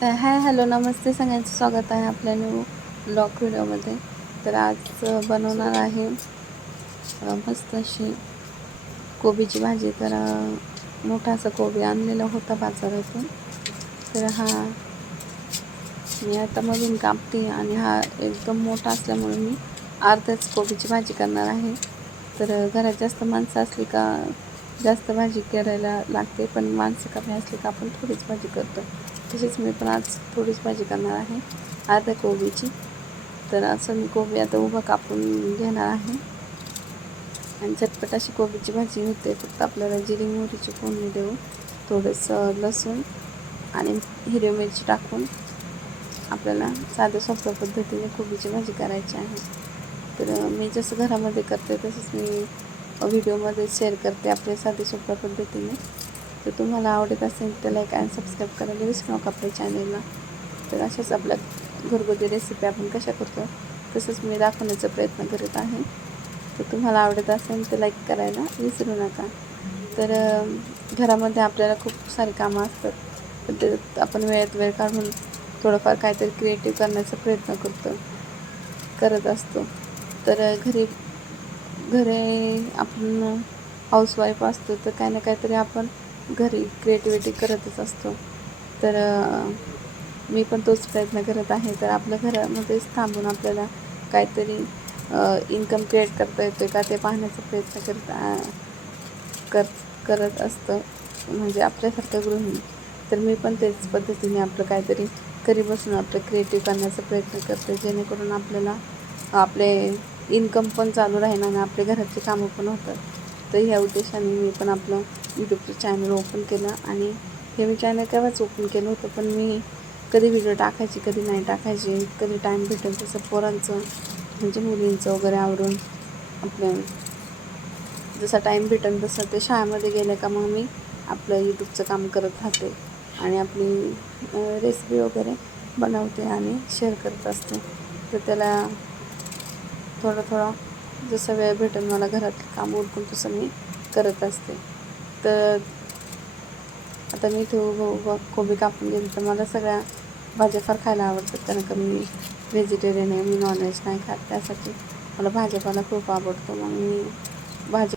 तर hi hello नमस्ते सगळ्यांचं स्वागत आहे आपल्या न्यू ब्लॉग व्हिडिओमध्ये. तर आज बनवणार आहे मस्त अशी कोबीची भाजी. तर मोठा असा कोबी आणलेला होता बाजारातून. तर हा मी आता मधून कापते आणि हा एकदम मोठा असल्यामुळे मी अर्ध्याच कोबीची भाजी करणार आहे. तर घरात जास्त माणसं असली का जास्त भाजी करायला लागते, पण माणसं कमी असली का आपण थोडीच भाजी करतो. तसेच मी पण आज थोडीच भाजी करणार आहे अर्ध्या कोबीची. तर असं मी कोबी आता उभं कापून घेणार आहे आणि झटपट अशी कोबीची भाजी होते. फक्त आपल्याला जिरी मोहरीची फोडणी देऊन थोडंसं लसूण आणि हिरवी मिरची टाकून आपल्याला साध्या सोप्या पद्धतीने कोबीची भाजी करायची आहे. तर मी जसं घरामध्ये करते तसंच मी व्हिडिओमध्ये शेअर करते आपल्या साध्या सोप्या पद्धतीने. तर तुम्हाला आवडत असेल तर लाईक आणि सबस्क्राईब करायला विसरू नका आपल्या चॅनलला. तर अशाच आपल्या घरगुती रेसिपी आपण कशा करतो तसंच मी दाखवण्याचा प्रयत्न करत आहे. तर तुम्हाला आवडत असेल तर लाईक करायला विसरू नका. तर घरामध्ये आपल्याला खूप सारी कामं असतात, पण त्याच्यात आपण वेळात वेळ काढून थोडंफार काहीतरी क्रिएटिव्ह करण्याचा प्रयत्न करत असतो. तर घरी आपण हाऊसवाईफ असतो, तर काही ना काहीतरी आपण घरी क्रिएटिव्हिटी करतच असतो. तर मी पण तोच प्रयत्न करत आहे. तर आपल्या घरामध्येच थांबून आपल्याला काहीतरी इन्कम क्रिएट करता येतो का ते पाहण्याचा प्रयत्न करत असतं, म्हणजे आपल्यासारख्या गृहिणी. तर मी पण तेच पद्धतीने आपलं काहीतरी घरी बसून आपलं क्रिएटिव्ह करण्याचा प्रयत्न करते, जेणेकरून आपल्याला आपले इन्कम पण चालू राहील आणि आपले घरातली कामं पण होतात. तर ह्या उद्देशाने मी पण आपलं यूट्यूबचं चॅनल ओपन केलं. आणि हे मी चॅनल केव्हाच ओपन केलं होतं, पण मी कधी व्हिडिओ टाकायची कधी नाही टाकायची, कधी टाईम भेटेल तसं पोरांचं म्हणजे मुलींचं वगैरे आवरून आपलं जसा टाईम भेटेल तसं ते शाळेमध्ये गेलं का मग मी आपलं यूट्यूबचं काम करत राहते आणि आपली रेसिपी वगैरे बनवते आणि शेअर करत असते. तर त्याला थोडं जसं वेळ भेटेल मला घरातलं काम उरकून तसं मी करत असते. तर आता मी इथे उभं कोबी कापून घेते. तर मला सगळ्या भाज्या फार खायला आवडतात, कारण का मी व्हेजिटेरियन आहे, मी नॉनव्हेज नाही खात. त्यासाठी मला भाजीपाला खूप आवडतो. मग मी भाजी